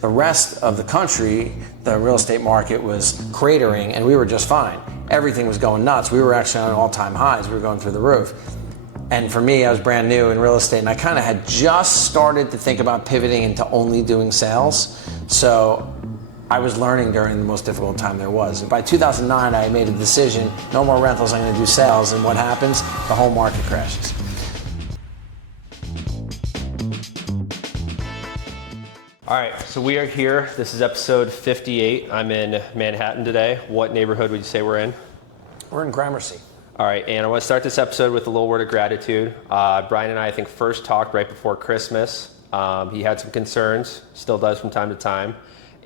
The rest of the country, the real estate market was cratering and we were just fine. Everything was going nuts. We were actually on all-time highs. We were going through the roof. And for me, I was brand new in real estate and I kind of had just started to think about pivoting into only doing sales. So I was learning during the most difficult time there was. By 2009, I made a decision, no more rentals, I'm going to do sales. And what happens? The whole market crashes. All right, so we are here. This is episode 58. I'm in Manhattan today. What neighborhood would you say we're in? We're in Gramercy. All right, and I want to start this episode with a little word of gratitude. Brian and I think, first talked right before Christmas. He had some concerns, still does from time to time.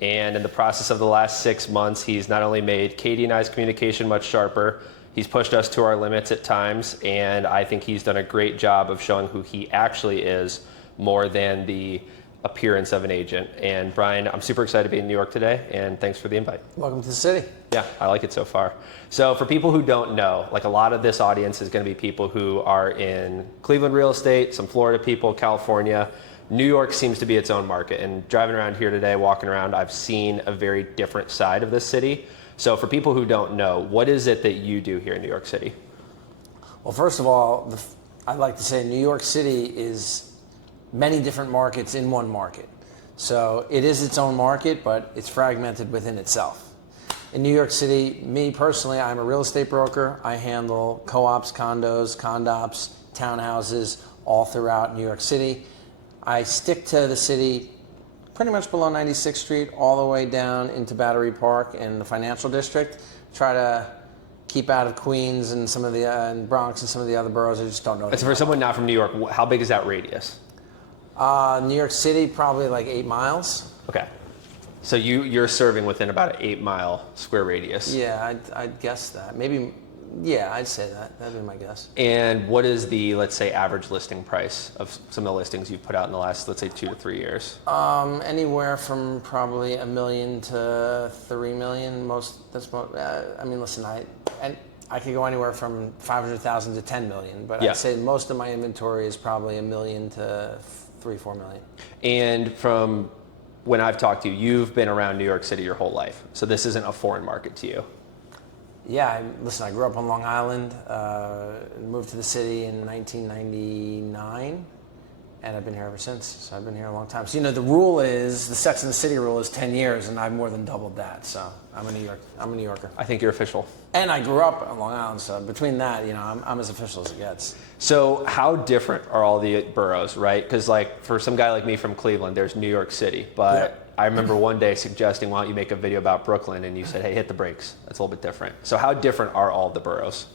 And in the process of the last 6 months, he's not only made Katie and I's communication much sharper, he's pushed us to our limits at times, and I think he's done a great job of showing who he actually is more than the appearance of an agent. And Brian, I'm super excited to be in New York today, and thanks for the invite. Welcome to the city. Yeah, I like it so far. So for people who don't know, like a lot of this audience is going to be people who are in Cleveland real estate, some Florida people, California. New York seems to be its own market, and driving around here today, walking around, I've seen a very different side of this city. So for people who don't know, what is it that you do here in New York City? Well, first of all, I'd like to say New York City is many different markets in one market. So it is its own market, but it's fragmented within itself. In New York City, me personally, I'm a real estate broker. I handle co-ops, condos, condops, townhouses all throughout New York City. I stick to the city pretty much below 96th Street all the way down into Battery Park and the financial district. Try to keep out of Queens and some of the and Bronx and some of the other boroughs. I just don't know. So for someone not from New York, how big is that radius? New York City, probably like 8 miles. Okay. So you're serving within about an 8 mile square radius. Yeah, I'd guess that. Maybe, yeah, I'd say that. That'd be my guess. And what is the, let's say, average listing price of some of the listings you've put out in the last, let's say, 2 to 3 years? Anywhere from probably $1 million to $3 million. I mean, listen, I could go anywhere from 500,000 to 10 million, but yeah. I'd say most of my inventory is probably $1 million to $3-4 million. And from when I've talked to you, you've been around New York City your whole life, so this isn't a foreign market to you. Yeah, listen, I grew up on Long Island, moved to the city in 1999, and I've been here ever since. So I've been here a long time. So, the rule is, the Sex and the City rule is 10 years, and I've more than doubled that. So I'm a New Yorker. I think you're official. And I grew up on Long Island, so between that, I'm as official as it gets. So how different are all the boroughs, right? Because like for some guy like me from Cleveland, there's New York City, but yeah. I remember one day suggesting, why don't you make a video about Brooklyn? And you said, hey, hit the brakes. That's a little bit different. So how different are all the boroughs?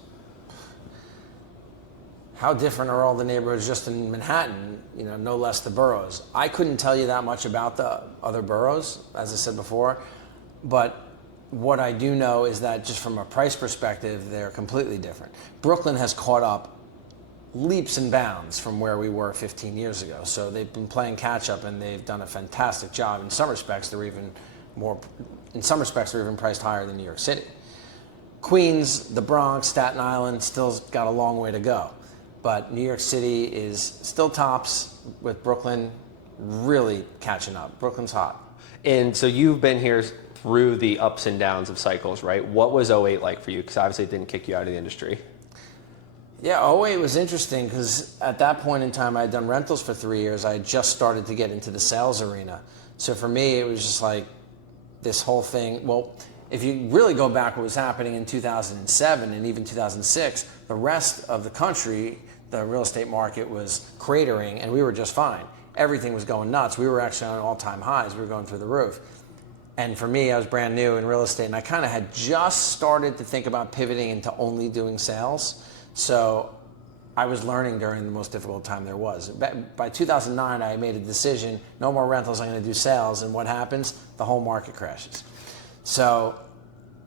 How different are all the neighborhoods just in Manhattan, no less the boroughs. I couldn't tell you that much about the other boroughs, as I said before, but what I do know is that just from a price perspective, they're completely different. Brooklyn has caught up leaps and bounds from where we were 15 years ago. So they've been playing catch up and they've done a fantastic job. In some respects, they're even priced higher than New York City. Queens, the Bronx, Staten Island still got a long way to go. But New York City is still tops, with Brooklyn really catching up. Brooklyn's hot. And so you've been here through the ups and downs of cycles, right? What was '08 like for you? Because obviously it didn't kick you out of the industry. Yeah, '08 was interesting because at that point in time I had done rentals for 3 years. I had just started to get into the sales arena. So for me it was just like this whole thing. Well, if you really go back what was happening in 2007 and even 2006, the rest of the country, the real estate market was cratering and we were just fine. Everything was going nuts. We were actually on all-time highs. We were going through the roof. And for me, I was brand new in real estate and I kind of had just started to think about pivoting into only doing sales. So I was learning during the most difficult time there was. By 2009, I made a decision, no more rentals, I'm going to do sales. And what happens? The whole market crashes. So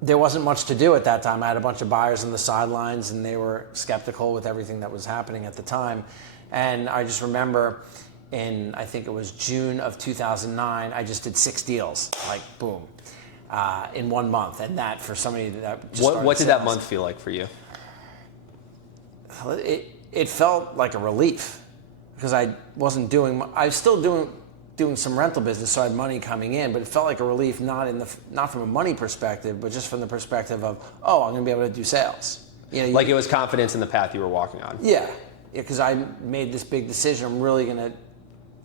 there wasn't much to do at that time. I had a bunch of buyers on the sidelines and they were skeptical with everything that was happening at the time. And I just remember I think it was June of 2009, I just did 6 deals, like boom, in 1 month. And that for somebody that just What did that month feel like for you? It felt like a relief because I was still doing doing some rental business, so I had money coming in, but it felt like a relief, not from a money perspective, but just from the perspective of, oh, I'm going to be able to do sales. Like it was confidence in the path you were walking on. Yeah, because I made this big decision. I'm really going to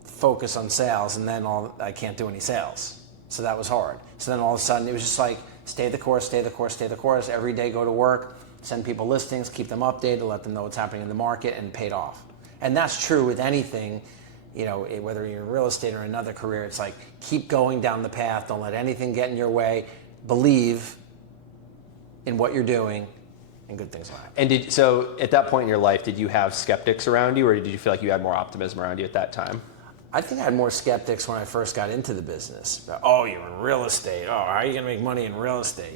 focus on sales, and then I can't do any sales. So that was hard. So then all of a sudden, it was just like, stay the course, stay the course, stay the course. Every day go to work, send people listings, keep them updated, let them know what's happening in the market, and paid off. And that's true with anything, whether you're in real estate or another career. It's like, keep going down the path. Don't let anything get in your way. Believe in what you're doing, and good things will happen. And so at that point in your life, did you have skeptics around you, or did you feel like you had more optimism around you at that time? I think I had more skeptics when I first got into the business. Oh, you're in real estate. Oh, how are you going to make money in real estate?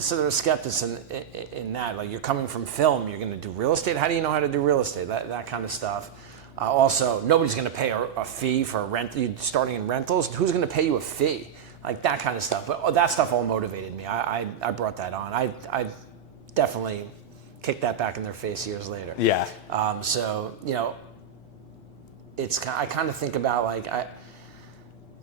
So there was skeptics in that. Like, you're coming from film, you're going to do real estate? How do you know how to do real estate? That kind of stuff. Also, nobody's going to pay a fee for a rent. You're starting in rentals. Who's going to pay you a fee? Like that kind of stuff. But that stuff all motivated me. I brought that on. I definitely kicked that back in their face years later. Yeah. I kind of think about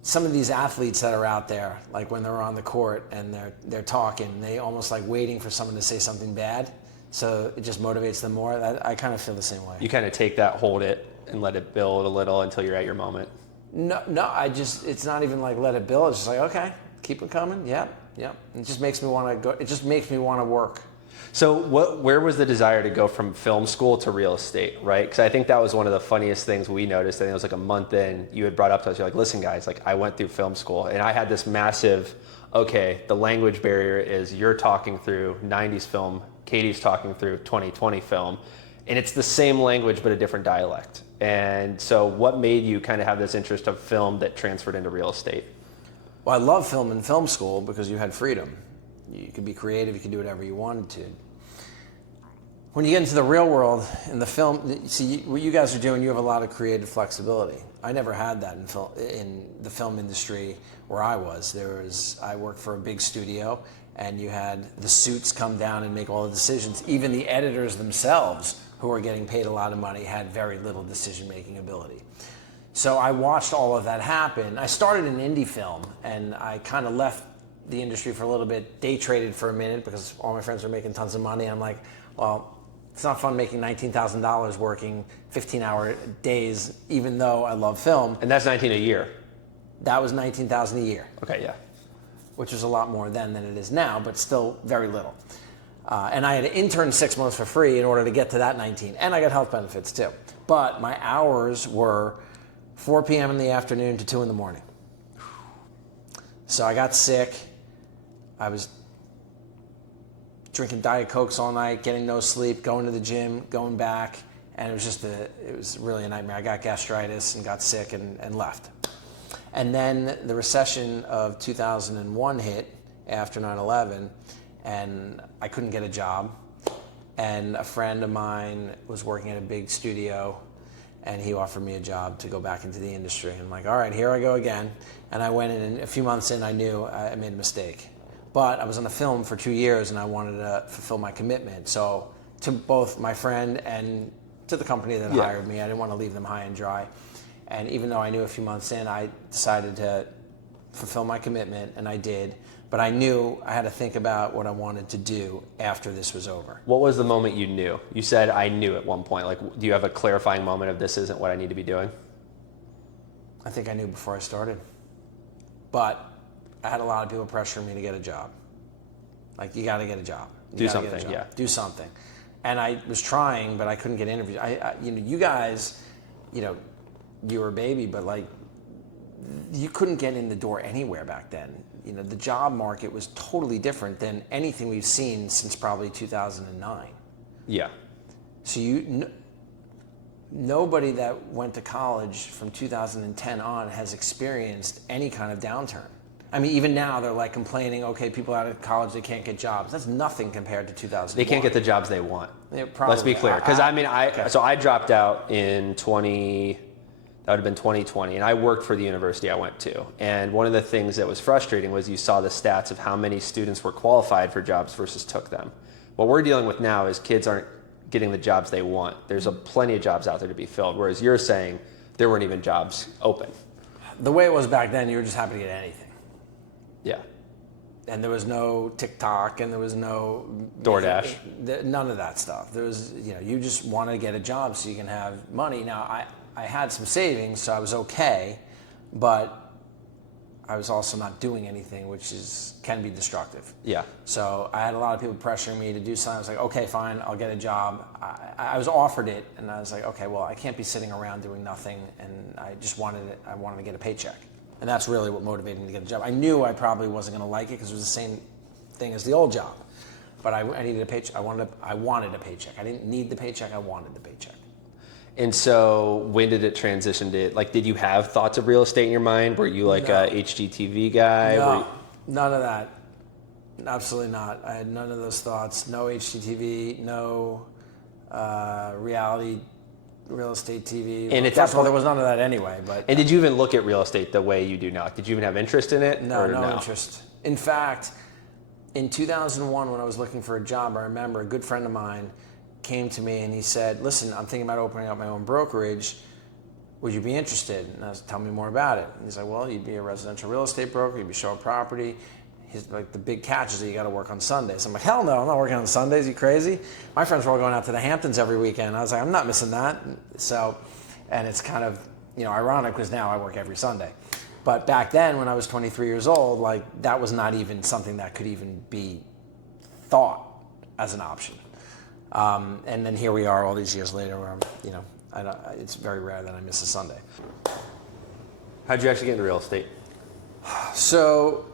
some of these athletes that are out there, like when they're on the court and they're talking, they almost like waiting for someone to say something bad, so it just motivates them more. I kind of feel the same way. You kind of take that, hold it, and let it build a little until you're at your moment. No, it's not even like let it build. It's just like, okay, keep it coming. Yep. It just makes me want to go. It just makes me want to work. So where was the desire to go from film school to real estate, right? Because I think that was one of the funniest things we noticed. I think it was like a month in, you had brought up to us, you're like, listen guys, like I went through film school and I had this massive, okay, the language barrier is you're talking through 90s film, Katie's talking through 2020 film, and it's the same language but a different dialect. And so what made you kind of have this interest of film that transferred into real estate? Well, I love film in film school because you had freedom. You could be creative, you could do whatever you wanted to. When you get into the real world, in the film, see, what you guys are doing, you have a lot of creative flexibility. I never had that in the film industry where I was. I worked for a big studio, and you had the suits come down and make all the decisions. Even the editors themselves, who are getting paid a lot of money, had very little decision-making ability. So I watched all of that happen. I started in indie film, and I kind of left the industry for a little bit, day traded for a minute because all my friends were making tons of money. I'm like, well, it's not fun making $19,000 working 15-hour days, even though I love film. And that's 19 a year. That was $19,000 a year. Okay, yeah. Which was a lot more then than it is now, but still very little. And I had to intern 6 months for free in order to get to that 19, and I got health benefits too. But my hours were 4 p.m. in the afternoon to 2 in the morning. So I got sick. I was drinking Diet Cokes all night, getting no sleep, going to the gym, going back, and it was really a nightmare. I got gastritis and got sick and left. And then the recession of 2001 hit after 9/11, and I couldn't get a job. And a friend of mine was working at a big studio, and he offered me a job to go back into the industry. And I'm like, all right, here I go again. And I went in, and a few months in, I knew I made a mistake. But I was on a film for 2 years, and I wanted to fulfill my commitment. So to both my friend and to the company that hired me, I didn't want to leave them high and dry. And even though I knew a few months in, I decided to fulfill my commitment, and I did. But I knew I had to think about what I wanted to do after this was over. What was the moment you knew? You said, I knew at one point. Like, do you have a clarifying moment of this isn't what I need to be doing? I think I knew before I started. But I had a lot of people pressuring me to get a job. Like, you got to get a job. Do something, yeah. Do something. And I was trying, but I couldn't get interviews. You guys, you were a baby, but like, you couldn't get in the door anywhere back then. The job market was totally different than anything we've seen since probably 2009. Yeah. So nobody that went to college from 2010 on has experienced any kind of downturn. I mean, even now they're like complaining, okay, people out of college, they can't get jobs. That's nothing compared to 2001. They can't get the jobs they want. Yeah, probably. Let's be clear. Because so I dropped out in that would have been 2020, and I worked for the university I went to. And one of the things that was frustrating was you saw the stats of how many students were qualified for jobs versus took them. What we're dealing with now is kids aren't getting the jobs they want. There's plenty of jobs out there to be filled, whereas you're saying there weren't even jobs open. the way it was back then, you were just happy to get anything. Yeah. And there was no TikTok, and there was no DoorDash. None of that stuff. There was, you just wanted to get a job so you can have money. Now, I had some savings, so I was okay, but I was also not doing anything, which can be destructive. Yeah. So I had a lot of people pressuring me to do something. I was like, okay, fine, I'll get a job. I was offered it, and I was like, okay, well, I can't be sitting around doing nothing, and I wanted to get a paycheck. And that's really what motivated me to get a job. I knew I probably wasn't going to like it because it was the same thing as the old job. But I needed a paycheck. I wanted a paycheck. I didn't need the paycheck. I wanted the paycheck. And so when did it transition to, did you have thoughts of real estate in your mind? Were you like a HGTV guy? No, none of that. Absolutely not. I had none of those thoughts. No HGTV, no reality real estate TV. And First of all, there was none of that anyway. And did you even look at real estate the way you do now? Did you even have interest in it? No interest. In fact, in 2001, when I was looking for a job, I remember a good friend of mine came to me and he said, listen, I'm thinking about opening up my own brokerage. Would you be interested? And I was, tell me more about it. And he's like, well, you'd be a residential real estate broker. You'd be showing property. He's like, the big catch is that you got to work on Sundays. I'm like, hell no, I'm not working on Sundays. You crazy? My friends were all going out to the Hamptons every weekend. I was like, I'm not missing that. So, and it's kind of, ironic because now I work every Sunday. But back then, when I was 23 years old, that was not even something that could even be thought as an option. And then here we are all these years later where I'm, it's very rare that I miss a Sunday. How'd you actually get into real estate? So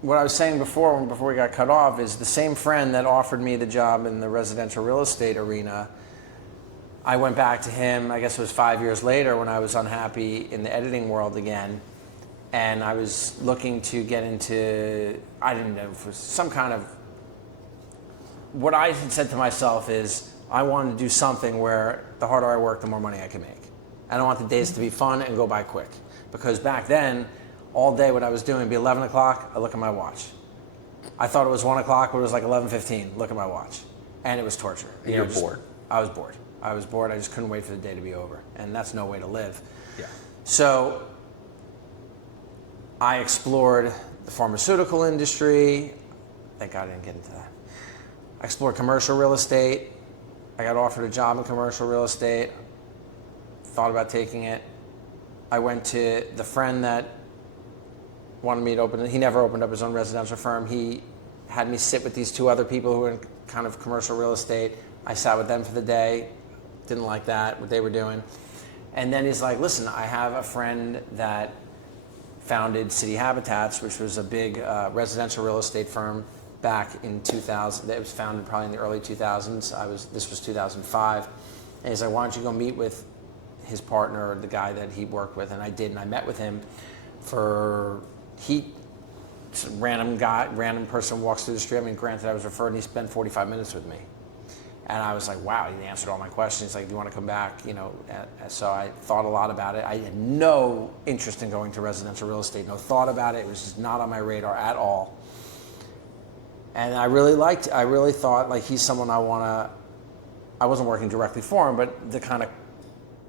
what I was saying before we got cut off is the same friend that offered me the job in the residential real estate arena. I went back to him, I guess it was 5 years later when I was unhappy in the editing world again. And I was looking to get into, I didn't know, for some kind of, what I had said to myself is, I wanted to do something where the harder I work, the more money I can make. And I want the days to be fun and go by quick. Because back then, all day what I was doing would be 11 o'clock, I look at my watch. I thought it was 1 o'clock, but it was like 11:15, look at my watch. And it was torture. You're bored. I was bored. I just couldn't wait for the day to be over. And that's no way to live. Yeah. So I explored the pharmaceutical industry. Thank God I didn't get into that. I explored commercial real estate. I got offered a job in commercial real estate. Thought about taking it. I went to the friend that wanted me to open it. He never opened up his own residential firm. He had me sit with these two other people who were in kind of commercial real estate. I sat with them for the day. Didn't like that, what they were doing. And then he's like, listen, I have a friend that founded City Habitats, which was a big residential real estate firm back in 2000. It was founded probably in the early 2000s. This was 2005. And he's like, why don't you go meet with his partner, or the guy that he worked with? And I did, and I met with him some random person walks through the street. I mean, granted, I was referred, and he spent 45 minutes with me. And I was like, wow, he answered all my questions. He's like, do you want to come back? So I thought a lot about it. I had no interest in going to residential real estate, no thought about it. It was just not on my radar at all. And I really thought, he's someone I wasn't working directly for him, but the kind of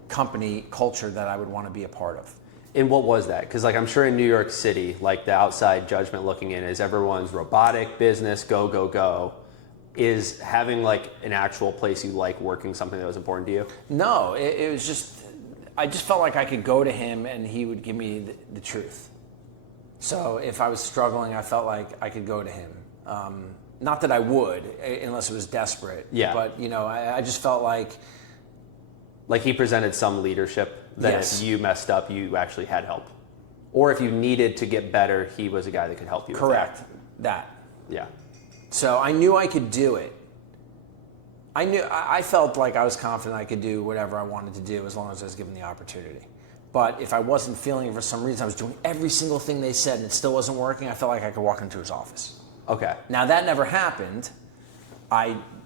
company culture that I would want to be a part of. And what was that? Because I'm sure in New York City, the outside judgment looking in is everyone's robotic business, go, go, go. Is having an actual place you like working something that was important to you? No, it was just, I just felt like I could go to him and he would give me the truth. So if I was struggling, I felt like I could go to him. Not that I would, unless it was desperate. Yeah. But, I just felt like he presented some leadership that yes. If you messed up, you actually had help. Or if you needed to get better, he was a guy that could help you. Correct. That. Yeah. So I knew I could do it. I felt like I was confident I could do whatever I wanted to do as long as I was given the opportunity. But if I wasn't feeling it for some reason, I was doing every single thing they said and it still wasn't working, I felt like I could walk into his office. Okay. Now that never happened.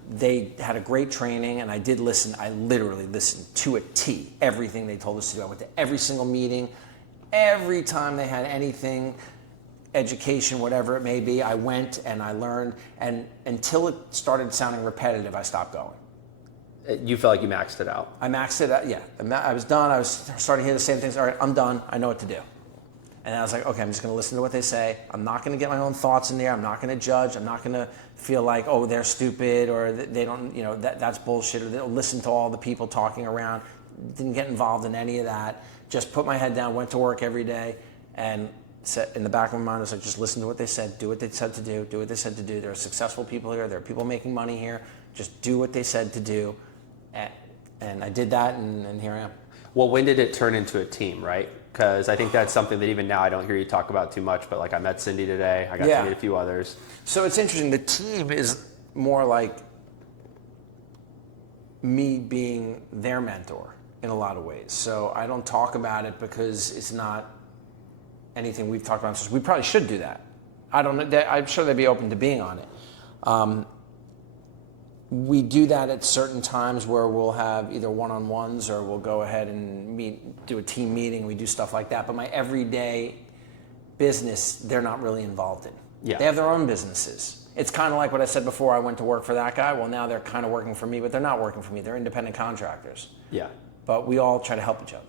They had a great training and I did listen. I literally listened to a T, everything they told us to do. I went to every single meeting. Every time they had anything, education, whatever it may be, I went and I learned, and until it started sounding repetitive, I stopped going. You felt like you maxed it out? I maxed it out, yeah. I was done. I was starting to hear the same things. All right, I'm done. I know what to do. And I was like, okay, I'm just going to listen to what they say. I'm not going to get my own thoughts in there. I'm not going to judge. I'm not going to feel like, oh, they're stupid or they don't, that's bullshit, or they'll listen to all the people talking around. Didn't get involved in any of that. Just put my head down, went to work every day, and set in the back of my mind, I was like, just listen to what they said, do what they said to do what they said to do. There are successful people here. There are people making money here. Just do what they said to do. And I did that, and here I am. Well, when did it turn into a team, right? Because I think that's something that even now I don't hear you talk about too much, but like I met Cindy today. I got to meet a few others. So it's interesting. The team is more like me being their mentor in a lot of ways. So I don't talk about it because it's not anything we've talked about. So we probably should do that. I don't know. I'm sure they'd be open to being on it. We do that at certain times where we'll have either one-on-ones or we'll go ahead and do a team meeting. We do stuff like that. But my everyday business, they're not really involved in. Yeah. They have their own businesses. It's kind of like what I said before. I went to work for that guy. Well, now they're kind of working for me, but they're not working for me. They're independent contractors. Yeah. But we all try to help each other.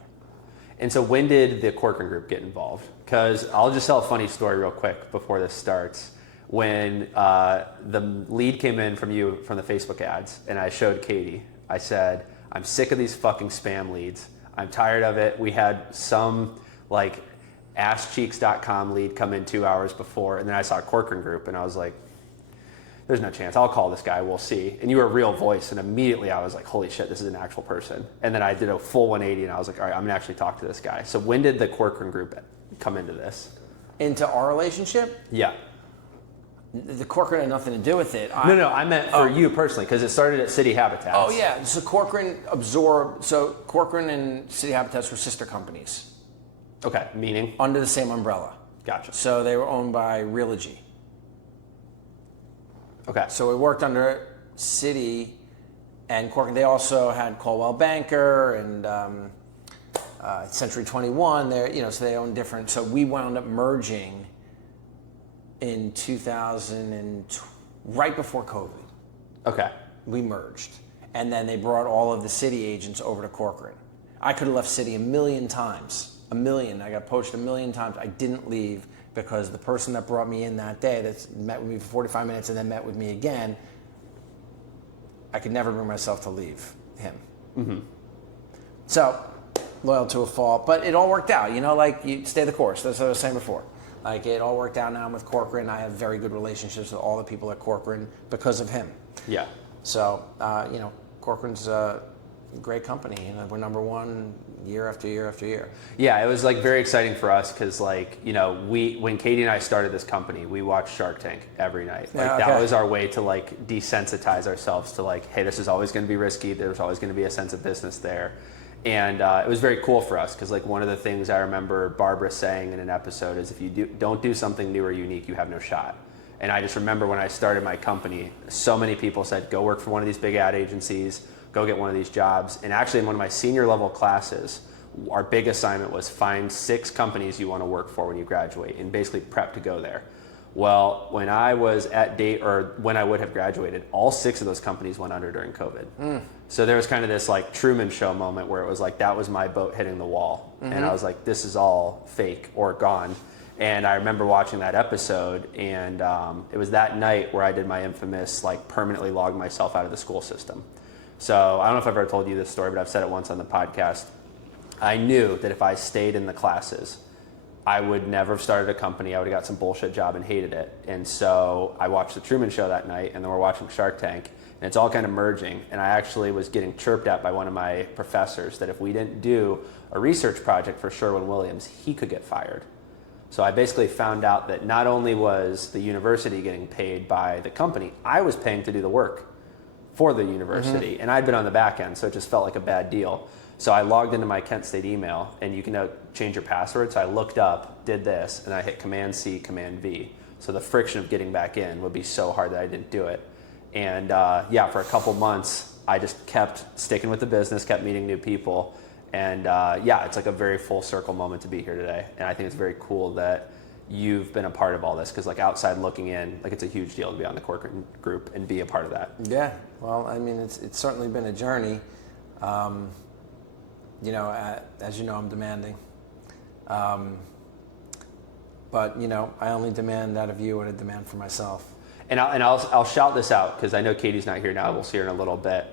And so when did the Corcoran group get involved? Because I'll just tell a funny story real quick before this starts. When the lead came in from you from the Facebook ads, and I showed Katie, I said, I'm sick of these fucking spam leads. I'm tired of it. We had some like AskCheeks.com lead come in 2 hours before, and then I saw a Corcoran group, and I was like, there's no chance. I'll call this guy. We'll see. And you were a real voice, and immediately I was like, holy shit, this is an actual person. And then I did a full 180, and I was like, all right, I'm gonna actually talk to this guy. So when did the Corcoran group come into this? Into our relationship? Yeah. The Corcoran had nothing to do with it. No, I meant for you personally, because it started at City Habitats. Oh yeah, so Corcoran and City Habitats were sister companies. Okay, meaning? Under the same umbrella. Gotcha. So they were owned by Realogy. Okay. So we worked under City and Corcoran. They also had Coldwell Banker and Century 21. So they own different. So we wound up merging in 2000 and right before COVID. Okay. We merged. And then they brought all of the City agents over to Corcoran. I could have left City a million times. A million. I got poached a million times. I didn't leave because the person that brought me in that day, that met with me for 45 minutes and then met with me again, I could never bring myself to leave him. Mm-hmm. So, loyal to a fault. But it all worked out. Like you stay the course. That's what I was saying before. Like it all worked out now with Corcoran. I have very good relationships with all the people at Corcoran because of him. Yeah. So, Corcoran's a great company. We're number one year after year after year. Yeah, it was like very exciting for us because when Katie and I started this company, we watched Shark Tank every night. That was our way to like desensitize ourselves to like, hey, this is always going to be risky. There's always going to be a sense of business there. And it was very cool for us because like one of the things I remember Barbara saying in an episode is if you don't do something new or unique, you have no shot. And I just remember when I started my company, so many people said, go work for one of these big ad agencies, go get one of these jobs. And actually in one of my senior level classes, our big assignment was find 6 companies you want to work for when you graduate and basically prep to go there. Well, when I was when I would have graduated, all 6 of those companies went under during COVID. So there was kind of this like Truman Show moment where it was like, that was my boat hitting the wall. Mm-hmm. And I was like, this is all fake or gone. And I remember watching that episode and it was that night where I did my infamous like permanently log myself out of the school system. So I don't know if I've ever told you this story, but I've said it once on the podcast. I knew that if I stayed in the classes, I would never have started a company. I would have got some bullshit job and hated it. And so I watched the Truman Show that night, and then we're watching Shark Tank, and it's all kind of merging. And I actually was getting chirped at by one of my professors that if we didn't do a research project for Sherwin-Williams, he could get fired. So I basically found out that not only was the university getting paid by the company, I was paying to do the work for the university. Mm-hmm. And I'd been on the back end, so it just felt like a bad deal. So I logged into my Kent State email, and you can now change your password. So I looked up, did this, and I hit Command-C, Command-V. So the friction of getting back in would be so hard that I didn't do it. And for a couple months, I just kept sticking with the business, kept meeting new people. And it's like a very full circle moment to be here today. And I think it's very cool that you've been a part of all this because like outside looking in, like it's a huge deal to be on the Corcoran group and be a part of that. Yeah, well, I mean, it's certainly been a journey. As you know, I'm demanding. But, I only demand out of you what I demand for myself. And I'll shout this out because I know Katie's not here now. We'll see her in a little bit.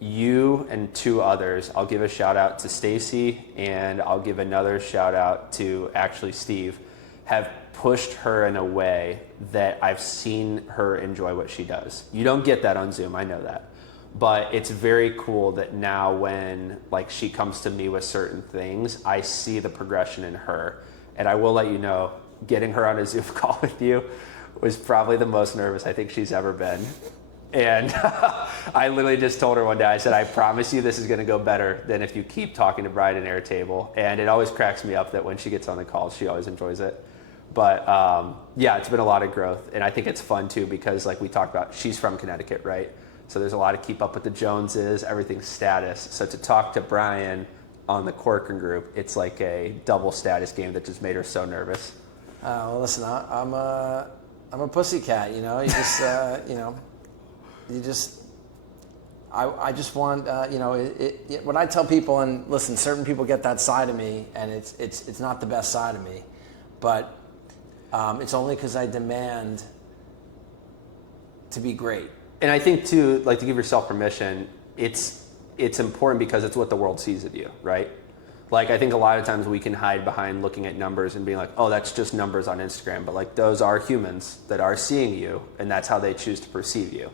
You and 2 others, I'll give a shout out to Stacy, and I'll give another shout out to actually Steve, have pushed her in a way that I've seen her enjoy what she does. You don't get that on Zoom, I know that. But it's very cool that now when she comes to me with certain things, I see the progression in her. And I will let you know, getting her on a Zoom call with you was probably the most nervous I think she's ever been. And I literally just told her one day, I said, I promise you this is going to go better than if you keep talking to Brian and Airtable. And it always cracks me up that when she gets on the calls, she always enjoys it. But yeah, it's been a lot of growth. And I think it's fun too because like we talked about, she's from Connecticut, right? So there's a lot of keep up with the Joneses, everything's status. So to talk to Brian on the Corcoran group, it's like a double status game that just made her so nervous. Well, listen, I'm a pussycat, You just, I just want, when I tell people, and listen, certain people get that side of me, and it's not the best side of me, but it's only because I demand to be great. And I think too, like to give yourself permission, it's important because it's what the world sees of you, right? Like I think a lot of times we can hide behind looking at numbers and being like, oh, that's just numbers on Instagram. But like those are humans that are seeing you, and that's how they choose to perceive you.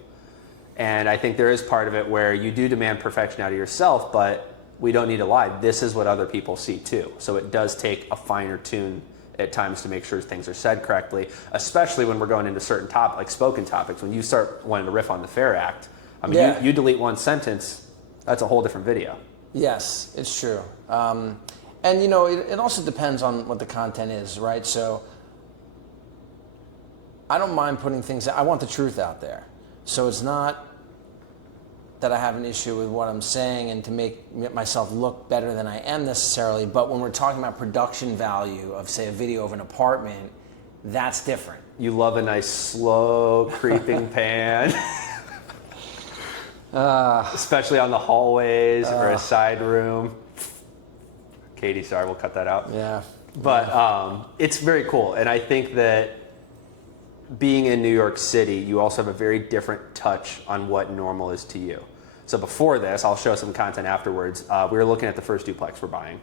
And I think there is part of it where you do demand perfection out of yourself, but we don't need to lie. This is what other people see too. So it does take a finer tune at times to make sure things are said correctly, especially when we're going into certain topics, like spoken topics. When you start wanting to riff on the FAIR Act, I mean, yeah. you delete one sentence, that's a whole different video. Yes, it's true. And it also depends on what the content is, right? So I don't mind putting things out. I want the truth out there. So it's not that I have an issue with what I'm saying and to make myself look better than I am necessarily, but when we're talking about production value of, say, a video of an apartment, that's different. You love a nice slow creeping pan. Especially on the hallways or a side room. Katie, sorry, we'll cut that out. Yeah. But it's very cool. And I think that being in New York City, you also have a very different touch on what normal is to you. So before this, I'll show some content afterwards. We were looking at the first duplex we're buying.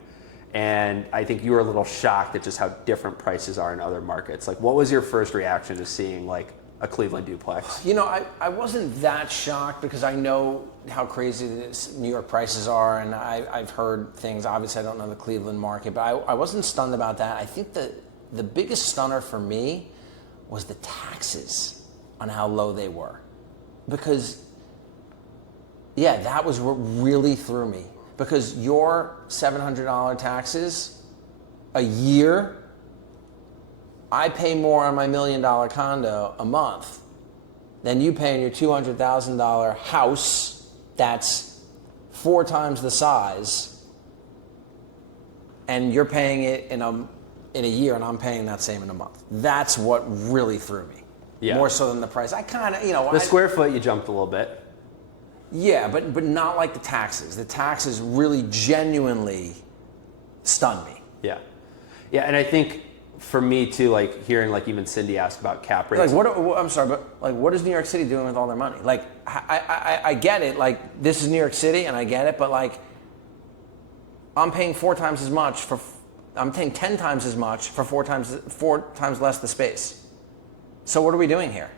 And I think you were a little shocked at just how different prices are in other markets. Like, what was your first reaction to seeing like a Cleveland duplex? I wasn't that shocked because I know how crazy New York prices are, and I've heard things. Obviously, I don't know the Cleveland market, but I wasn't stunned about that. I think the biggest stunner for me was the taxes on how low they were. Because, yeah, that was what really threw me. Because your $700 taxes a year, I pay more on my $1 million condo a month than you pay on your $200,000 house that's 4 times the size, and you're paying it in a year, and I'm paying that same in a month. That's what really threw me. Yeah. More so than the price. I kind of, The square foot, you jumped a little bit. Yeah, but not like the taxes. The taxes really genuinely stunned me. Yeah. Yeah, and I think for me too, like hearing like even Cindy ask about cap rates. Like I'm sorry, but like what is New York City doing with all their money? Like I get it. Like this is New York City, and I get it. But like I'm paying 4 times as much for. I'm paying 10 times as much for 4 times less the space. So what are we doing here?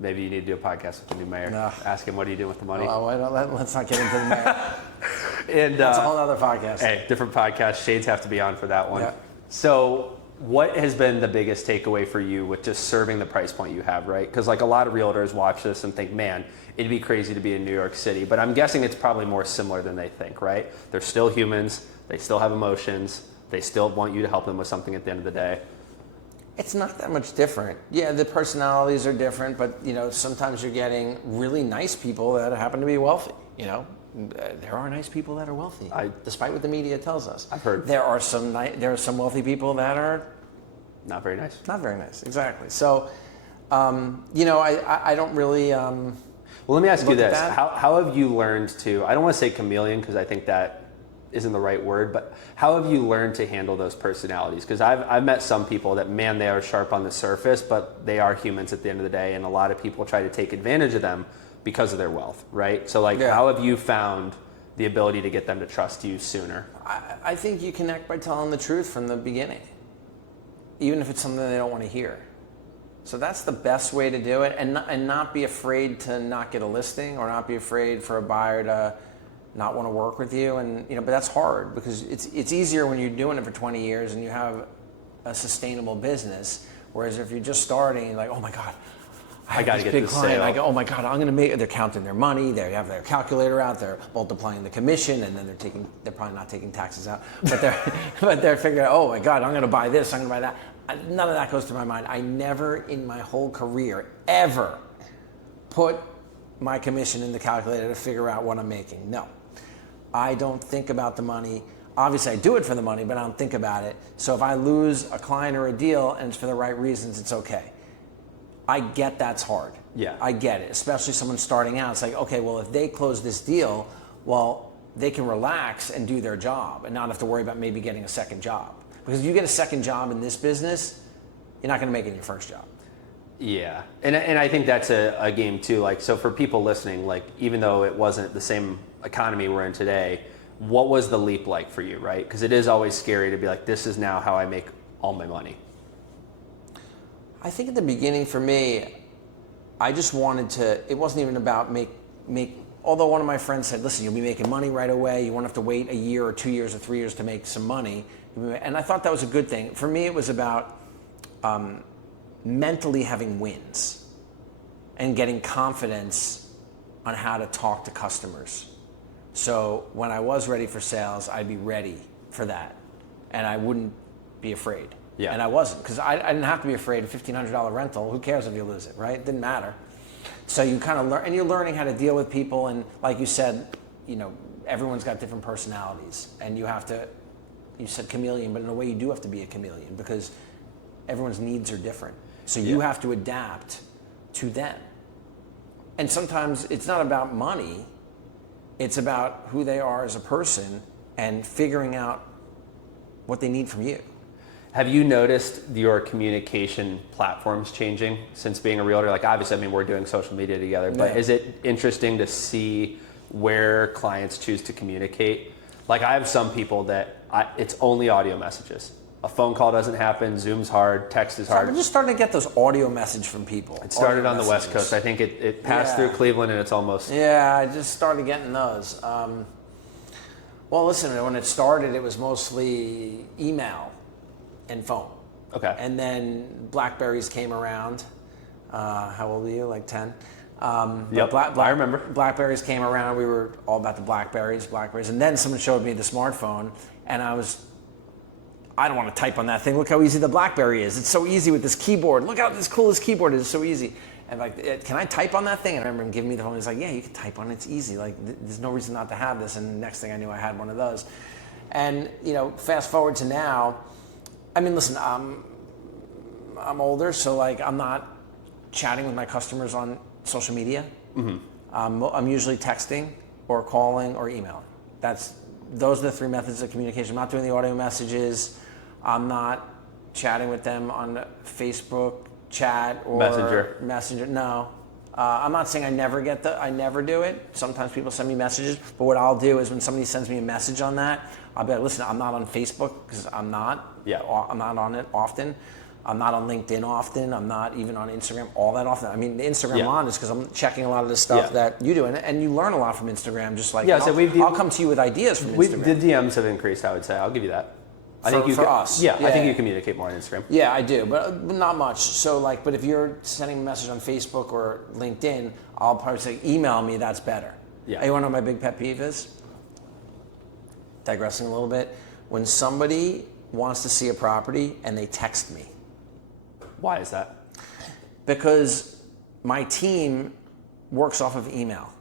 Maybe you need to do a podcast with the new mayor. No. Ask him, what are you doing with the money? Let's not get into the mayor. And that's a whole other podcast. Hey, different podcast. Shades have to be on for that one. Yeah. So what has been the biggest takeaway for you with just serving the price point you have, right? Because like a lot of realtors watch this and think, man, it'd be crazy to be in New York City. But I'm guessing it's probably more similar than they think, right? They're still humans. They still have emotions. They still want you to help them with something at the end of the day. It's not that much different. Yeah, the personalities are different, but sometimes you're getting really nice people that happen to be wealthy. There are nice people that are wealthy, despite what the media tells us. I've heard there are some wealthy people that are not very nice. Not very nice, exactly. So, I don't really. Well, let me ask you this: how have you learned to? I don't want to say chameleon because I think that isn't the right word, but how have you learned to handle those personalities? Because I've met some people that, man, they are sharp on the surface, but they are humans at the end of the day, and a lot of people try to take advantage of them because of their wealth, right? So like, how have you found the ability to get them to trust you sooner? I think you connect by telling the truth from the beginning, even if it's something they don't want to hear. So that's the best way to do it, and not be afraid to not get a listing, or not be afraid for a buyer to not want to work with you. And but that's hard, because it's easier when you're doing it for 20 years and you have a sustainable business. Whereas if you're just starting, like, oh my God, I got to get this client. I go, oh my God, I'm going to make. They're counting their money. They have their calculator out. They're multiplying the commission, and then they're probably not taking taxes out, but they're figuring out, oh my God, I'm going to buy this. I'm going to buy that. None of that goes through my mind. I never in my whole career ever put my commission in the calculator to figure out what I'm making. No, I don't think about the money. Obviously, I do it for the money, but I don't think about it. So if I lose a client or a deal and it's for the right reasons, it's okay. I get that's hard. Yeah. I get it, especially someone starting out. It's like, okay, well, if they close this deal, well, they can relax and do their job and not have to worry about maybe getting a second job. Because if you get a second job in this business, you're not going to make it in your first job. Yeah, and I think that's a game too. Like, so for people listening, like, even though it wasn't the same economy we're in today, what was the leap like for you, right? Because it is always scary to be like, this is now how I make all my money. I think at the beginning for me, I just wanted to, it wasn't even about make, although one of my friends said, listen, you'll be making money right away. You won't have to wait a year or 2 years or 3 years to make some money. And I thought that was a good thing. For me, it was about mentally having wins and getting confidence on how to talk to customers. So when I was ready for sales, I'd be ready for that. And I wouldn't be afraid. Yeah. And I wasn't, because I didn't have to be afraid of $1,500 rental. Who cares if you lose it, right? It didn't matter. So you kind of learn, and you're learning how to deal with people. And like you said, everyone's got different personalities. And you have to, you said chameleon, but in a way you do have to be a chameleon, because everyone's needs are different. So you have to adapt to them. And sometimes it's not about money. It's about who they are as a person and figuring out what they need from you. Have you noticed your communication platforms changing since being a realtor? Like, obviously, I mean, we're doing social media together, but is it interesting to see where clients choose to communicate? Like, I have some people that it's only audio messages. A phone call doesn't happen. Zoom's hard. Text is hard. I'm just starting to get those audio message from people. It started on the West Coast. I think it passed through Cleveland, and it's almost... Yeah, I just started getting those. Well, listen, when it started, it was mostly email and phone. Okay. And then Blackberries came around. How old are you? Like 10? Yep, I remember. Blackberries came around. We were all about the Blackberries. And then someone showed me the smartphone, and I don't want to type on that thing. Look how easy the BlackBerry is. It's so easy with this keyboard. Look how this cool this keyboard is. It's so easy. And like, can I type on that thing? And I remember him giving me the phone. He's like, yeah, you can type on it. It's easy. Like, there's no reason not to have this. And the next thing I knew, I had one of those. And fast forward to now. I mean, listen, I'm older, so like, I'm not chatting with my customers on social media. Mm-hmm. I'm usually texting or calling or emailing. Those are the three methods of communication. I'm not doing the audio messages. I'm not chatting with them on Facebook chat or Messenger. No. I'm not saying I never do it. Sometimes people send me messages, but what I'll do is when somebody sends me a message on that, I'll be like, listen, I'm not on Facebook because I'm not. Yeah. I'm not on it often. I'm not on LinkedIn often. I'm not even on Instagram all that often. I mean, the Instagram I'm on is because I'm checking a lot of the stuff that you do, and you learn a lot from Instagram. Just like I'll come to you with ideas from Instagram. The DMs have increased, I would say. I'll give you that. I think for us. Yeah, I think you communicate more on Instagram. Yeah, I do, but not much. So but if you're sending a message on Facebook or LinkedIn, I'll probably say, email me, that's better. Yeah. You want to know what my big pet peeve is? Digressing a little bit. When somebody wants to see a property and they text me. Why is that? Because my team works off of email.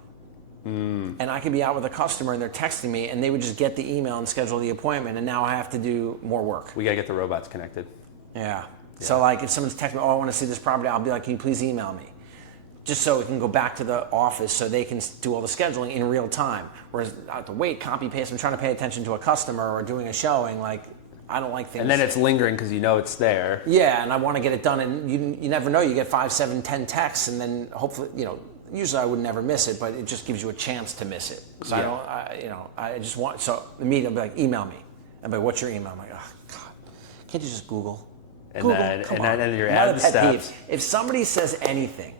And I could be out with a customer and they're texting me and they would just get the email and schedule the appointment, and now I have to do more work. We got to get the robots connected. Yeah. So like if someone's texting me, oh, I want to see this property, I'll be like, can you please email me? just so it can go back to the office so they can do all the scheduling in real time. Whereas I have to wait, copy, paste. I'm trying to pay attention to a customer or doing a showing. Like, I don't like things. And then it's lingering because you know it's there. Yeah, and I want to get it done. And you never know. You get 5, 7, 10 texts, and then hopefully, usually I would never miss it, but it just gives you a chance to miss it. So I just want, so immediately I'll be like, email me. I'll be like, what's your email? I'm like, oh, God, can't you just Google? And Google, then your Not ad a pet steps. peeve. If somebody says anything,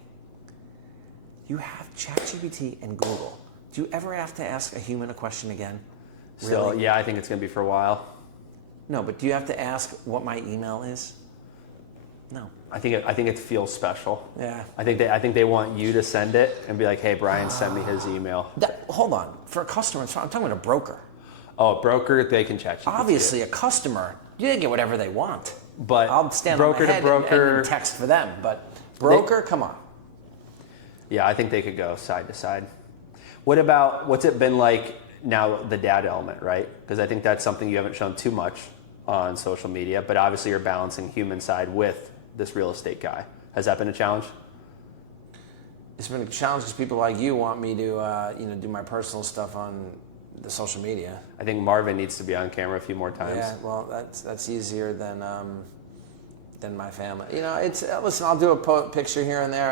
you have ChatGPT and Google. Do you ever have to ask a human a question again? Still, Really? yeah, I think it's going to be for a while. No, but do you have to ask what my email is? No. I think it feels special. Yeah. I think they want you to send it and be like, hey, Brian sent me his email. Hold on. For a customer, I'm talking about a broker. Oh, a broker, they can chat you. Obviously, a customer, they get whatever they want. But I'll stand broker on my head to broker, and text for them. But broker, come on. Yeah, I think they could go side to side. What's it been like now, the dad element, right? Because I think that's something you haven't shown too much on social media, but obviously you're balancing human side with this real estate guy. Has that been a challenge? It's been a challenge because people like you want me to, do my personal stuff on the social media. I think Marvin needs to be on camera a few more times. Yeah, well, that's easier than my family. It's listen. I'll do a picture here and there.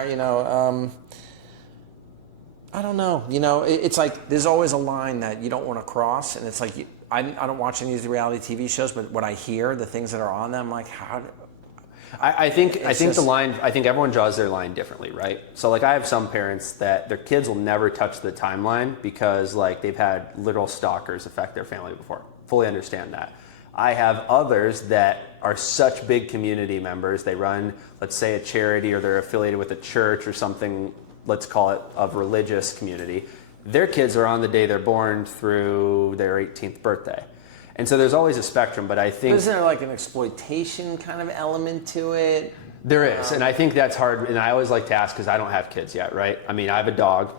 I don't know. It's like there's always a line that you don't want to cross, and it's like I don't watch any of these reality TV shows, but what I hear, the things that are on them, like how. I think the line. I think everyone draws their line differently, right? So like I have some parents that their kids will never touch the timeline because like they've had literal stalkers affect their family before. Fully understand that. I have others that are such big community members. They run, let's say, a charity or they're affiliated with a church or something. Let's call it of religious community. Their kids are on the day they're born through their 18th birthday. And so there's always a spectrum, but I think... Isn't there like an exploitation kind of element to it? There is, and I think that's hard, and I always like to ask because I don't have kids yet, right? I mean, I have a dog.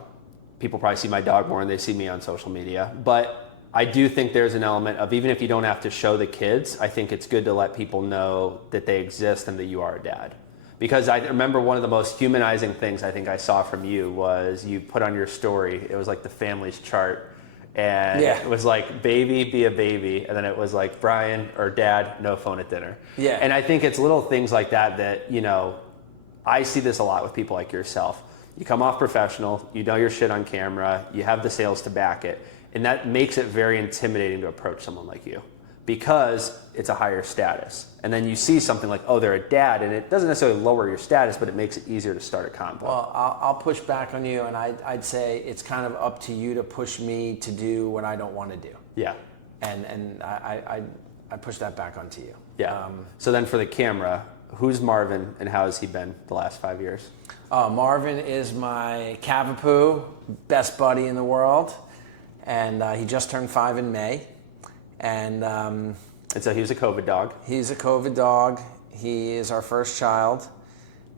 People probably see my dog more than they see me on social media. But I do think there's an element of, even if you don't have to show the kids, I think it's good to let people know that they exist and that you are a dad. Because I remember one of the most humanizing things I think I saw from you was you put on your story, it was like the family's chart. And It was like, baby, be a baby. And then it was like, Brian or dad, no phone at dinner. Yeah. And I think it's little things like that, I see this a lot with people like yourself. You come off professional, you know your shit on camera, you have the sales to back it. And that makes it very intimidating to approach someone like you because it's a higher status. And then you see something like, oh, they're a dad, and it doesn't necessarily lower your status, but it makes it easier to start a convo. Well, I'll push back on you, and I'd say it's kind of up to you to push me to do what I don't want to do. Yeah. And I push that back onto you. Yeah. So then for the camera, who's Marvin, and how has he been the last 5 years? Marvin is my Cavapoo, best buddy in the world, and he just turned 5 in May. And so he was a COVID dog. He's a COVID dog. He is our first child,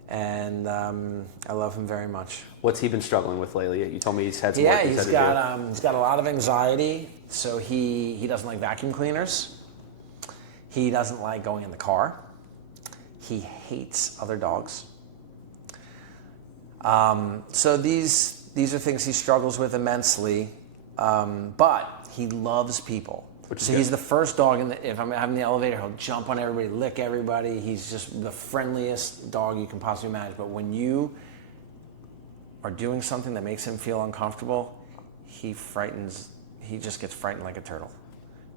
and I love him very much. What's he been struggling with lately? You told me he's had some work Yeah, he's got a lot of anxiety. So he doesn't like vacuum cleaners. He doesn't like going in the car. He hates other dogs. So these are things he struggles with immensely, but he loves people. So he's the first dog if I'm having the elevator, he'll jump on everybody, lick everybody. He's just the friendliest dog you can possibly imagine. But when you are doing something that makes him feel uncomfortable, he just gets frightened like a turtle.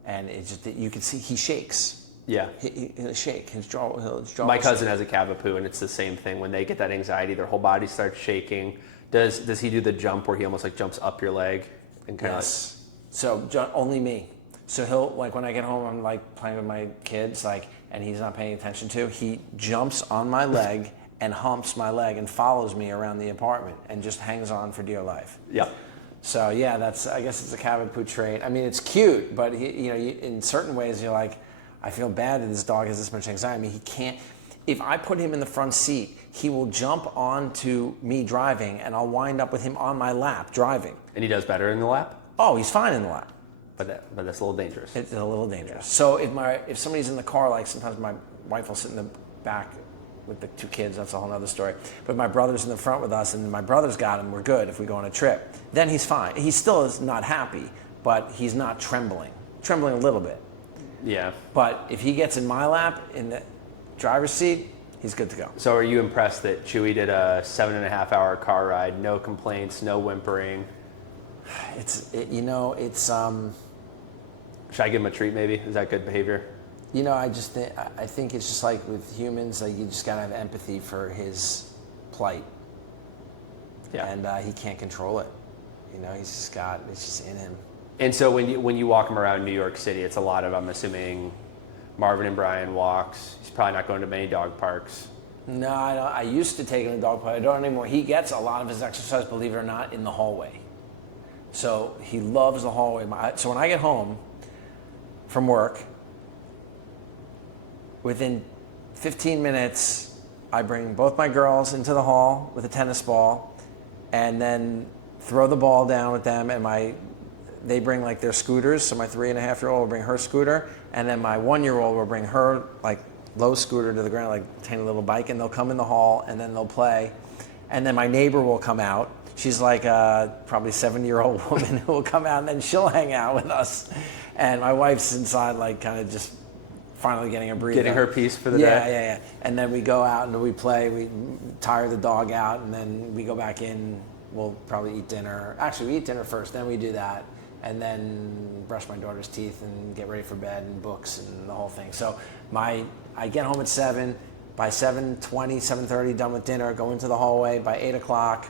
And it's just, you can see he shakes. Yeah. He'll shake. His jaw My cousin has a Cavapoo, and it's the same thing. When they get that anxiety, their whole body starts shaking. Does he do the jump where he almost like jumps up your leg? And kind Yes. So only me. So he'll, like when I get home, I'm like playing with my kids, and he's not paying attention to, he jumps on my leg and humps my leg and follows me around the apartment and just hangs on for dear life. Yeah. So yeah, I guess it's a Cavapoo trait. I mean, it's cute, but in certain ways you're like, I feel bad that this dog has this much anxiety. I mean, he can't, if I put him in the front seat, he will jump onto me driving and I'll wind up with him on my lap driving. And he does better in the lap? Oh, he's fine in the lap. But that's a little dangerous. It's a little dangerous. So if somebody's in the car, like sometimes my wife will sit in the back with the 2 kids. That's a whole other story. But my brother's in the front with us, and my brother's got him. We're good if we go on a trip. Then he's fine. He still is not happy, but he's not trembling a little bit. Yeah. But if he gets in my lap in the driver's seat, he's good to go. So are you impressed that Chewy did a 7.5-hour car ride, no complaints, no whimpering? Should I give him a treat maybe? Is that good behavior? I think it's just like with humans, like you just gotta have empathy for his plight. Yeah. And he can't control it. It's just in him. And so when you walk him around New York City, it's a lot of, I'm assuming, Marvin and Brian walks. He's probably not going to many dog parks. No, I don't. I used to take him to dog park. I don't anymore. He gets a lot of his exercise, believe it or not, in the hallway. So he loves the hallway. So when I get home from work, within 15 minutes, I bring both my girls into the hall with a tennis ball, and then throw the ball down with them. And they bring like their scooters. So my 3.5-year-old will bring her scooter, and then my 1-year-old will bring her like low scooter to the ground, like a tiny little bike, and they'll come in the hall and then they'll play. And then my neighbor will come out. She's like a probably 70-year-old woman who will come out, and then she'll hang out with us. And my wife's inside, like kind of just finally getting a breather. Getting her piece for the day? Yeah. And then we go out and we play. We tire the dog out, and then we go back in. We'll probably eat dinner. Actually, we eat dinner first, then we do that. And then brush my daughter's teeth and get ready for bed and books and the whole thing. So I get home at 7. By 7:20, 7:30, done with dinner, go into the hallway. By 8 o'clock,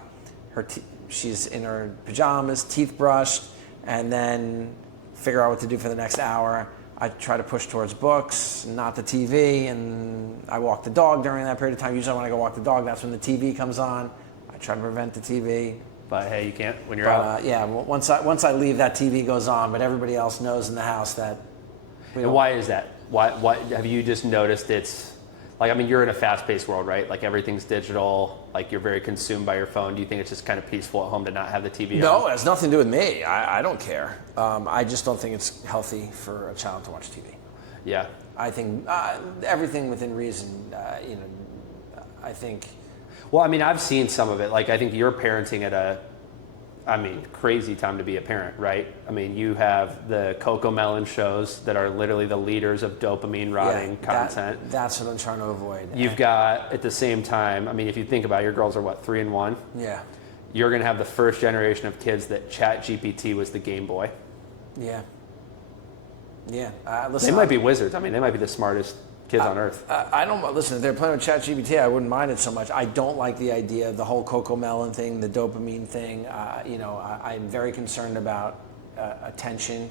she's in her pajamas, teeth brushed, and then figure out what to do for the next hour. I try to push towards books, not the TV, and I walk the dog during that period of time. Usually when I go walk the dog, that's when the TV comes on. I try to prevent the TV. But hey, you can't when you're out. Yeah, once I leave, that TV goes on, but everybody else knows in the house that. And why is that? Why have you just noticed it's like, I mean, you're in a fast-paced world, right? Like everything's digital, like you're very consumed by your phone. Do you think it's just kind of peaceful at home to not have the TV on? No, it has nothing to do with me. I don't care. I just don't think it's healthy for a child to watch TV. Yeah. I think everything within reason, I think. Well, I mean, I've seen some of it. Like, I think you're parenting at crazy time to be a parent, right? I mean, you have the Coco Melon shows that are literally the leaders of dopamine rotting content. That's what I'm trying to avoid. You've got, at the same time, I mean, if you think about it, your girls are what, 3 and 1? Yeah. You're going to have the first generation of kids that ChatGPT was the Game Boy. Yeah. Yeah. Listen, they might be wizards. I mean, they might be the smartest kids on earth. I don't listen. If they're playing with ChatGPT, I wouldn't mind it so much. I don't like the idea of the whole Coco Melon thing, the dopamine thing. I'm very concerned about attention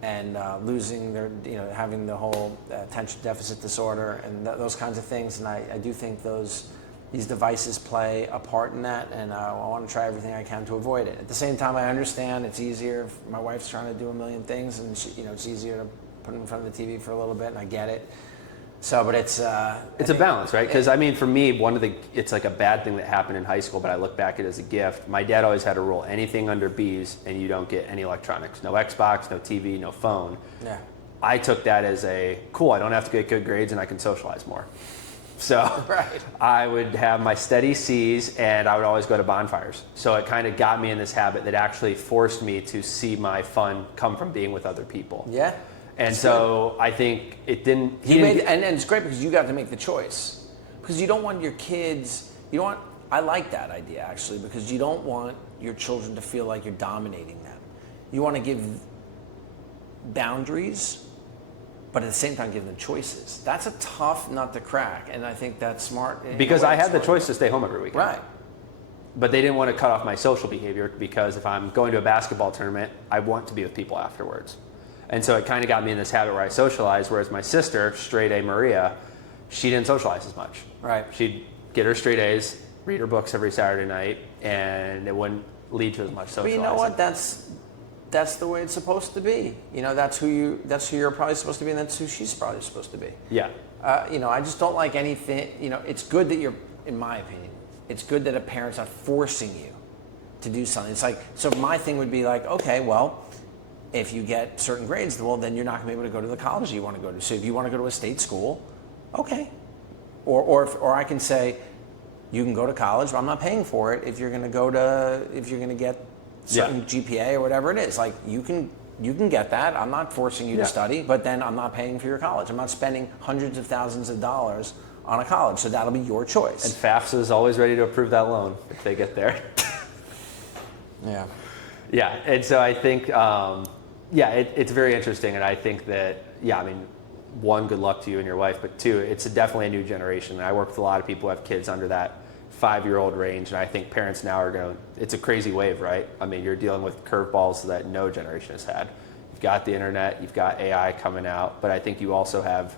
and losing their, having the whole attention deficit disorder and those kinds of things. And I do think these devices play a part in that, and I want to try everything I can to avoid it. At the same time, I understand it's easier if my wife's trying to do a million things, and it's easier to put them in front of the TV for a little bit, and I get it. So, but it's a balance, right? Because I mean, for me, it's like a bad thing that happened in high school, but I look back at it as a gift. My dad always had a rule: anything under B's, and you don't get any electronics, no Xbox, no TV, no phone. Yeah. I took that as cool. I don't have to get good grades, and I can socialize more. So right. I would have my steady C's, and I would always go to bonfires. So it kind of got me in this habit that actually forced me to see my fun come from being with other people. Yeah. And so I think it didn't. And it's great because you got to make the choice. Because you don't want your kids. I like that idea actually, because you don't want your children to feel like you're dominating them. You want to give boundaries, but at the same time give them choices. That's a tough nut to crack, and I think that's smart. Because I had the choice to stay home every weekend. Right. But they didn't want to cut off my social behavior, because if I'm going to a basketball tournament, I want to be with people afterwards. And so it kind of got me in this habit where I socialized, whereas my sister, straight A Maria, she didn't socialize as much. Right. She'd get her straight A's, read her books every Saturday night, and it wouldn't lead to as much socializing. But you know what? That's the way it's supposed to be. That's who you're probably supposed to be, and that's who she's probably supposed to be. Yeah. I just don't like anything. It's good that in my opinion, it's good that a parent's not forcing you to do something. It's like, so my thing would be like, okay, well, if you get certain grades, well, then you're not going to be able to go to the college you want to go to. So if you want to go to a state school, okay, Or I can say, you can go to college, but I'm not paying for it if you're going to get certain GPA or whatever it is. Like you can get that. I'm not forcing you to study, but then I'm not paying for your college. I'm not spending hundreds of thousands of dollars on a college, so that'll be your choice. And FAFSA is always ready to approve that loan if they get there. Yeah. Yeah, and so I think, it's very interesting, and I think that, I mean, one, good luck to you and your wife, but two, it's definitely a new generation. And I work with a lot of people who have kids under that 5-year-old range, and I think parents now are going, it's a crazy wave, right? I mean, you're dealing with curveballs that no generation has had. You've got the internet, you've got AI coming out, but I think you also have,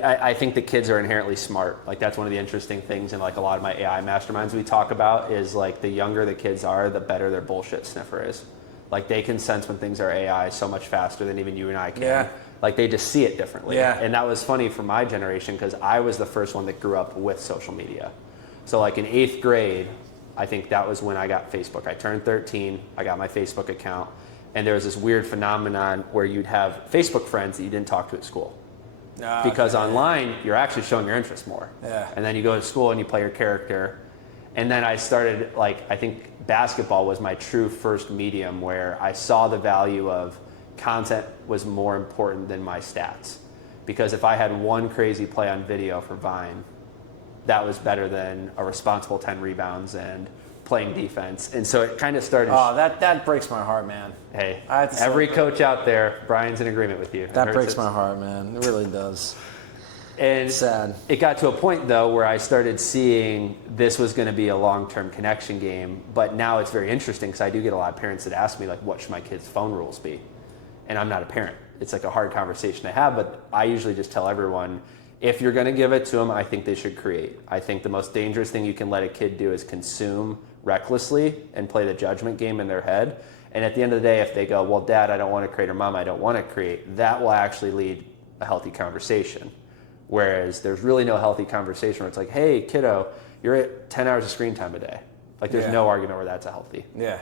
I think the kids are inherently smart. Like that's one of the interesting things in like a lot of my AI masterminds we talk about is like the younger the kids are, the better their bullshit sniffer is. Like they can sense when things are AI so much faster than even you and I can. Yeah. Like they just see it differently. Yeah. And that was funny for my generation because I was the first one that grew up with social media. So like in 8th grade, I think that was when I got Facebook. I turned 13, I got my Facebook account, and there was this weird phenomenon where you'd have Facebook friends that you didn't talk to at school. Because online, you're actually showing your interest more. Yeah. And then you go to school and you play your character. And then I started, I think basketball was my true first medium where I saw the value of content was more important than my stats. Because if I had one crazy play on video for Vine, that was better than a responsible 10 rebounds and playing defense. And so it kind of started. Oh, that breaks my heart, man. Hey, every coach out there, Brian's in agreement with you. That breaks my heart, man. It really does. And sad. It got to a point, though, where I started seeing this was going to be a long-term connection game. But now it's very interesting because I do get a lot of parents that ask me, like, what should my kids' phone rules be? And I'm not a parent. It's like a hard conversation to have, but I usually just tell everyone, if you're going to give it to them, I think they should create. I think the most dangerous thing you can let a kid do is consume recklessly and play the judgment game in their head. And at the end of the day, if they go, well, Dad, I don't want to create, or Mom, I don't want to create, that will actually lead a healthy conversation. Whereas there's really no healthy conversation where it's like, hey, kiddo, you're at 10 hours of screen time a day. Like there's no argument where that's a healthy. Yeah.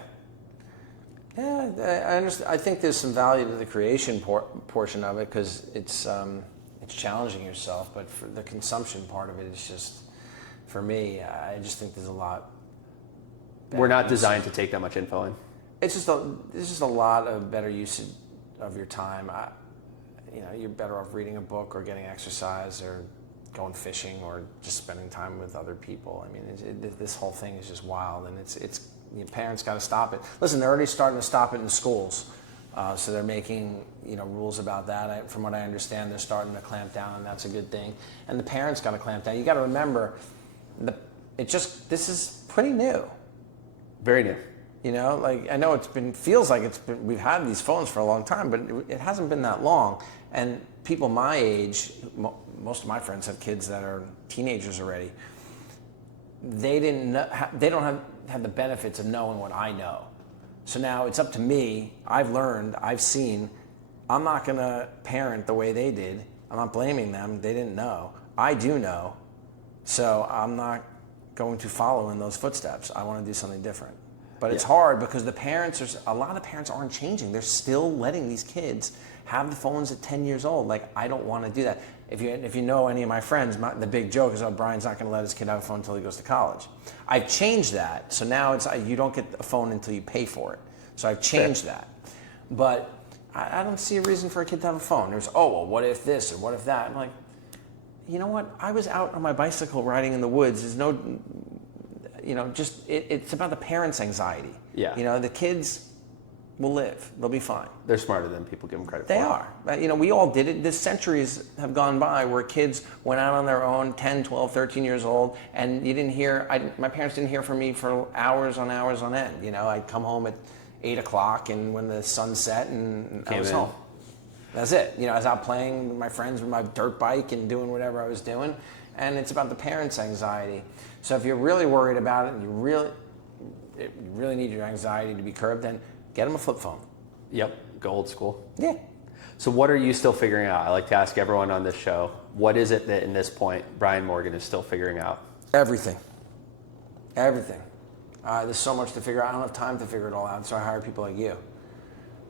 Yeah, I understand. I think there's some value to the creation portion of it because it's challenging yourself. But for the consumption part of it, it's just, for me, I just think there's a lot. We're not designed to take that much info in. It's just a lot of better usage of your time. You're better off reading a book or getting exercise or going fishing or just spending time with other people. I mean, this whole thing is just wild, and it's your parents got to stop it. Listen, they're already starting to stop it in schools, so they're making rules about that. From what I understand, they're starting to clamp down, and that's a good thing. And the parents got to clamp down. You got to remember, this is pretty new. Very new. I know feels like we've had these phones for a long time, but it hasn't been that long. And people my age, most of my friends have kids that are teenagers already. They don't have the benefits of knowing what I know. So now it's up to me. I've learned, I've seen, I'm not gonna parent the way they did. I'm not blaming them, they didn't know. I do know, so I'm not going to follow in those footsteps. I wanna do something different. But it's hard because a lot of parents aren't changing. They're still letting these kids have the phones at 10 years old. Like, I don't want to do that. If you know any of my friends, the big joke is, Brian's not going to let his kid have a phone until he goes to college. I've changed that. So now you don't get a phone until you pay for it. So I've changed that. But I don't see a reason for a kid to have a phone. There's, what if this or what if that? I'm like, you know what? I was out on my bicycle riding in the woods. There's no... it's about the parents' anxiety. Yeah. The kids will live. They'll be fine. They're smarter than people give them credit for. They are. We all did it. The centuries have gone by where kids went out on their own, 10, 12, 13 years old, and my parents didn't hear from me for hours on hours on end. I'd come home at 8 o'clock, and when the sun set, and I was home. That's it. I was out playing with my friends with my dirt bike and doing whatever I was doing, and it's about the parents' anxiety. So if you're really worried about it and you really need your anxiety to be curbed, then get them a flip phone. Yep, go old school. Yeah. So what are you still figuring out? I like to ask everyone on this show, what is it that in this point Brian Morgan is still figuring out? Everything. There's so much to figure out. I don't have time to figure it all out, so I hire people like you.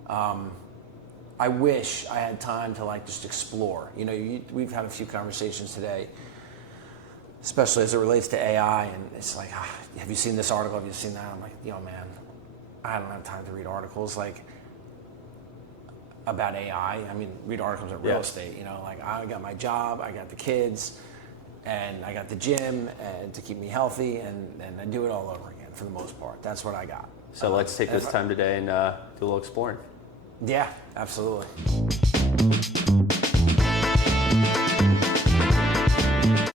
I wish I had time to just explore. We've had a few conversations today. especially as it relates to AI. And it's like, have you seen this article? Have you seen that? I'm like, man, I don't have time to read articles like about AI. I mean, read articles about real estate. Like I got my job, I got the kids, and I got the gym and to keep me healthy, and I do it all over again for the most part. That's what I got. So let's take this time today and do a little exploring. Yeah, absolutely.